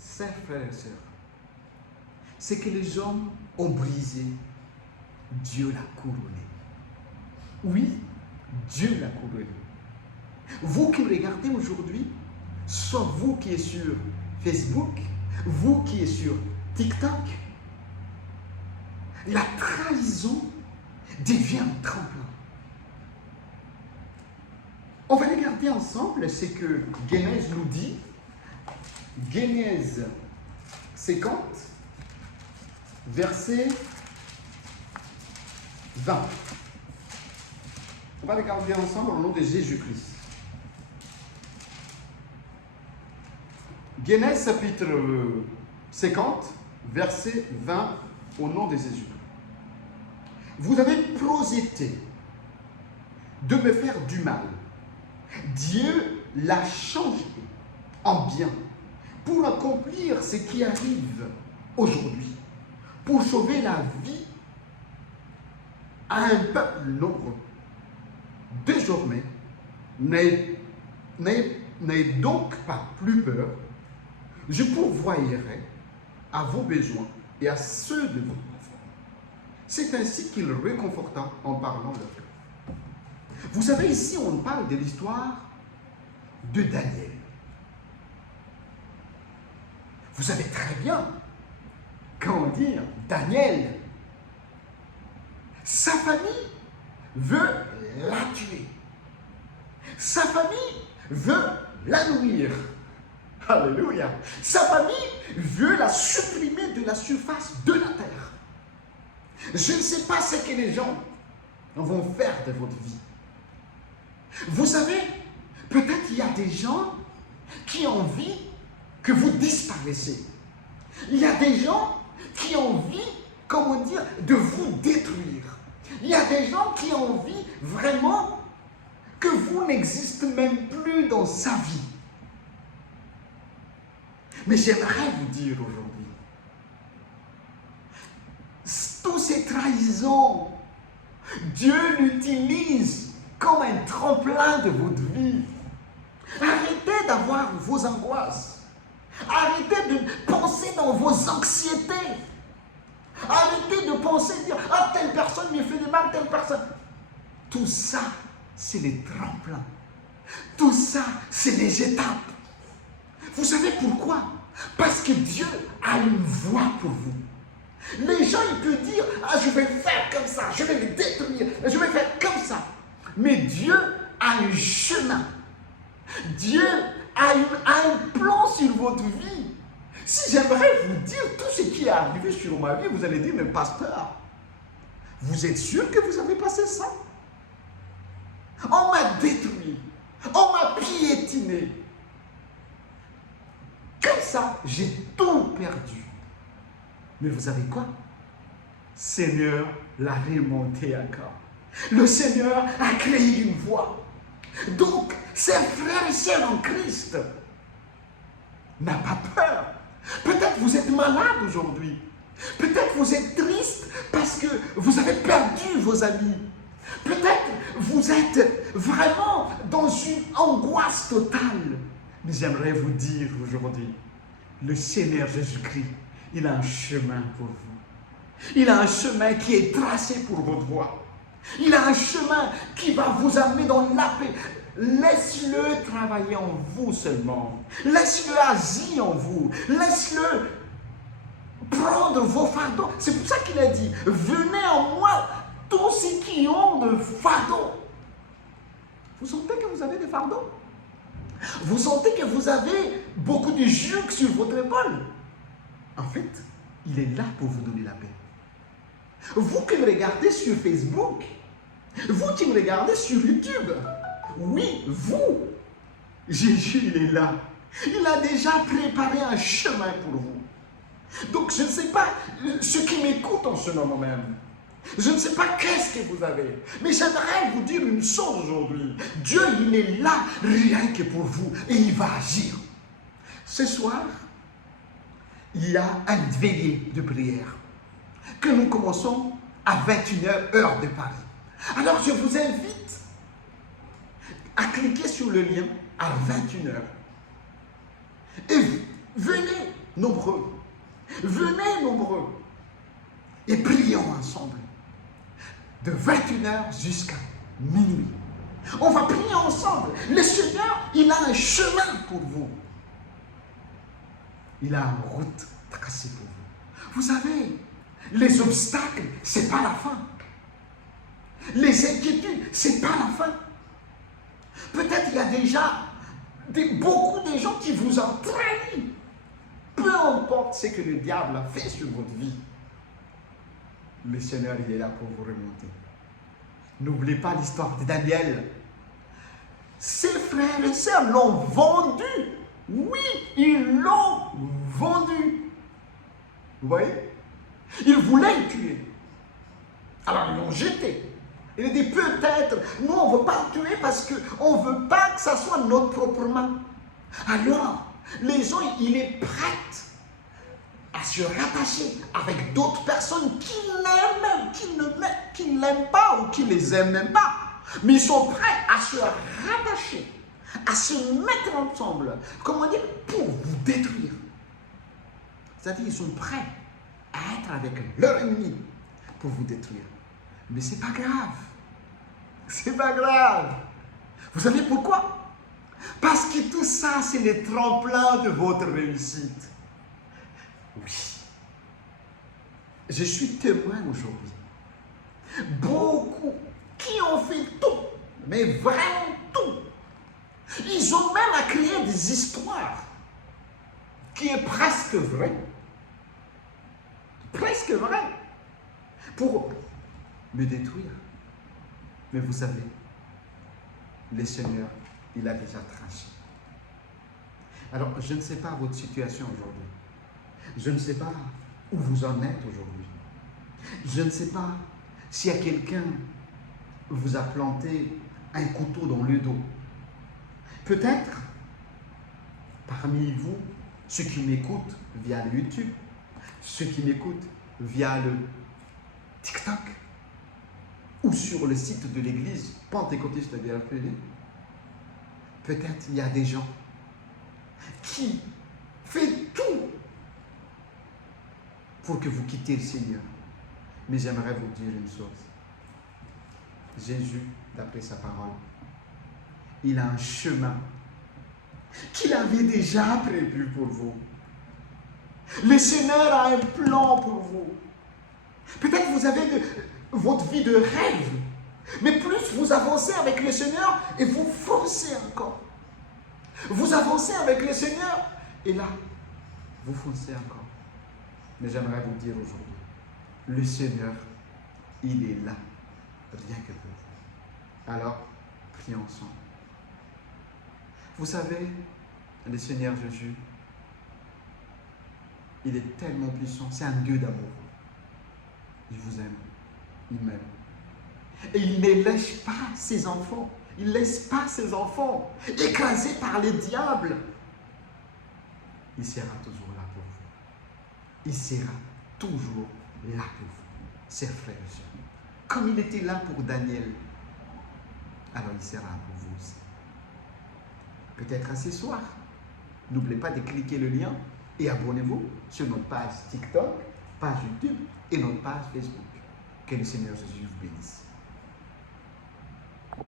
Chers frères et sœurs, c'est que les hommes ont brisé, Dieu l'a couronné. Oui, Dieu l'a couronné. Vous qui me regardez aujourd'hui, soit vous qui êtes sur Facebook, vous qui êtes sur TikTok, la trahison devient un tremplin. On va regarder ensemble ce que Genèse nous dit. Genèse 50, verset 20. On va regarder ensemble au nom de Jésus-Christ. Genèse chapitre 50, verset 20, au nom de Jésus. Vous avez projeté de me faire du mal. Dieu l'a changé en bien pour accomplir ce qui arrive aujourd'hui, pour sauver la vie à un peuple nombreux. Désormais, n'ayez donc pas plus peur, je pourvoirai à vos besoins et à ceux de vos enfants. C'est ainsi qu'il réconforta en parlant leur cœur. Vous savez, ici, on parle de l'histoire de Daniel. Vous savez très bien, comment dire, Daniel, sa famille veut la tuer. Sa famille veut la nourrir. Alléluia. Sa famille veut la supprimer de la surface de la terre. Je ne sais pas ce que les gens vont faire de votre vie. Vous savez, peut-être il y a des gens qui ont envie que vous disparaissiez. Il y a des gens qui ont envie, comment dire, de vous détruire. Il y a des gens qui ont envie vraiment que vous n'existez même plus dans sa vie. Mais j'aimerais vous dire aujourd'hui, toutes ces trahisons, Dieu l'utilise comme un tremplin de votre vie. Arrêtez d'avoir vos angoisses. Arrêtez de penser dans vos anxiétés. Arrêtez de penser, dire, ah, telle personne me fait du mal, telle personne. Tout ça, c'est les tremplins. Tout ça, c'est les étapes. Vous savez pourquoi? Parce que Dieu a une voie pour vous. Les gens, ils peuvent dire, ah, je vais faire comme ça, je vais les détruire, je vais faire comme ça. Mais Dieu a un chemin. Dieu a un plan sur votre vie. Si j'aimerais vous dire tout ce qui est arrivé sur ma vie, vous allez dire, mais pasteur, vous êtes sûr que vous avez passé ça? On m'a détruit, on m'a piétiné. Comme ça, j'ai tout perdu. Mais vous savez quoi? Seigneur l'a remonté encore. Le Seigneur a créé une voie. Donc, ses frères et sœurs en Christ, n'a pas peur. Peut-être vous êtes malade aujourd'hui. Peut-être vous êtes triste parce que vous avez perdu vos amis. Peut-être vous êtes vraiment dans une angoisse totale. Mais j'aimerais vous dire aujourd'hui, le Seigneur Jésus-Christ, il a un chemin pour vous. Il a un chemin qui est tracé pour votre voie. Il a un chemin qui va vous amener dans la paix. Laisse-le travailler en vous seulement. Laisse-le agir en vous. Laisse-le prendre vos fardeaux. C'est pour ça qu'il a dit, venez en moi, tous ceux qui ont de fardeaux. Vous sentez que vous avez des fardeaux? Vous sentez que vous avez beaucoup de joug sur votre épaule? En fait, il est là pour vous donner la paix. Vous qui me regardez sur Facebook, vous qui me regardez sur YouTube, oui, vous, Jésus, il est là. Il a déjà préparé un chemin pour vous. Donc, je ne sais pas ceux qui m'écoutent en ce moment même. Je ne sais pas qu'est-ce que vous avez. Mais j'aimerais vous dire une chose aujourd'hui. Dieu, il est là, rien que pour vous. Et il va agir. Ce soir, il y a un veillée de prière que nous commençons à 21h, heure de Paris. Alors, je vous invite à cliquer sur le lien à 21h. Et venez nombreux. Venez nombreux et prions ensemble de 21h jusqu'à minuit. On va prier ensemble. Le Seigneur, il a un chemin pour vous. Il a une route tracée pour vous. Vous savez, les obstacles, ce n'est pas la fin. Les inquiétudes, ce n'est pas la fin. Peut-être il y a déjà beaucoup de gens qui vous entraînent. Peu importe ce que le diable a fait sur votre vie, le Seigneur, il est là pour vous remonter. N'oubliez pas l'histoire de Daniel. Ses frères et sœurs l'ont vendu. Oui, ils l'ont vendu. Vous voyez? Ils voulaient le tuer. Alors ils l'ont jeté. Il a dit peut-être, nous on ne veut pas le tuer parce qu'on ne veut pas que ça soit notre propre main. Alors, les gens, il est prêt à se rattacher avec d'autres personnes qui ne l'aiment pas ou qui les aiment même pas. Mais ils sont prêts à se rattacher, à se mettre ensemble, comment dire, pour vous détruire. C'est-à-dire qu'ils sont prêts à être avec leur ennemi pour vous détruire. Mais c'est pas grave. C'est pas grave. Vous savez pourquoi? Parce que tout ça, c'est le tremplin de votre réussite. Oui. Je suis témoin aujourd'hui. Beaucoup qui ont fait tout, mais vraiment tout. Ils ont même à créer des histoires qui est presque vraies. Presque vraies. Pour me détruire. Mais vous savez, le Seigneur, il a déjà tranché. Alors, je ne sais pas votre situation aujourd'hui. Je ne sais pas où vous en êtes aujourd'hui. Je ne sais pas s'il y a quelqu'un qui vous a planté un couteau dans le dos. Peut-être, parmi vous, ceux qui m'écoutent via le YouTube, ceux qui m'écoutent via le TikTok, ou sur le site de l'église pentecôtiste de Villers-Pédé, peut-être il y a des gens qui font tout pour que vous quittiez le Seigneur. Mais j'aimerais vous dire une chose. Jésus, d'après sa parole, il a un chemin qu'il avait déjà prévu pour vous. Le Seigneur a un plan pour vous. Peut-être vous avez votre vie de rêve, mais plus vous avancez avec le Seigneur et vous foncez encore. Vous avancez avec le Seigneur et là, vous foncez encore. Mais j'aimerais vous dire aujourd'hui, le Seigneur, il est là, rien que pour vous. Alors, prions ensemble. Vous savez, le Seigneur Jésus, il est tellement puissant, c'est un Dieu d'amour. Il vous aime, il m'aime. Et il ne laisse pas ses enfants, il ne laisse pas ses enfants écrasés par le diable. Il sera toujours là pour vous. Il sera toujours là pour vous, chers frères et sœurs. Comme il était là pour Daniel, alors il sera pour vous aussi. Peut-être à ce soir. N'oubliez pas de cliquer le lien et abonnez-vous sur notre page TikTok, page YouTube et notre page Facebook. Que le Seigneur Jésus vous bénisse.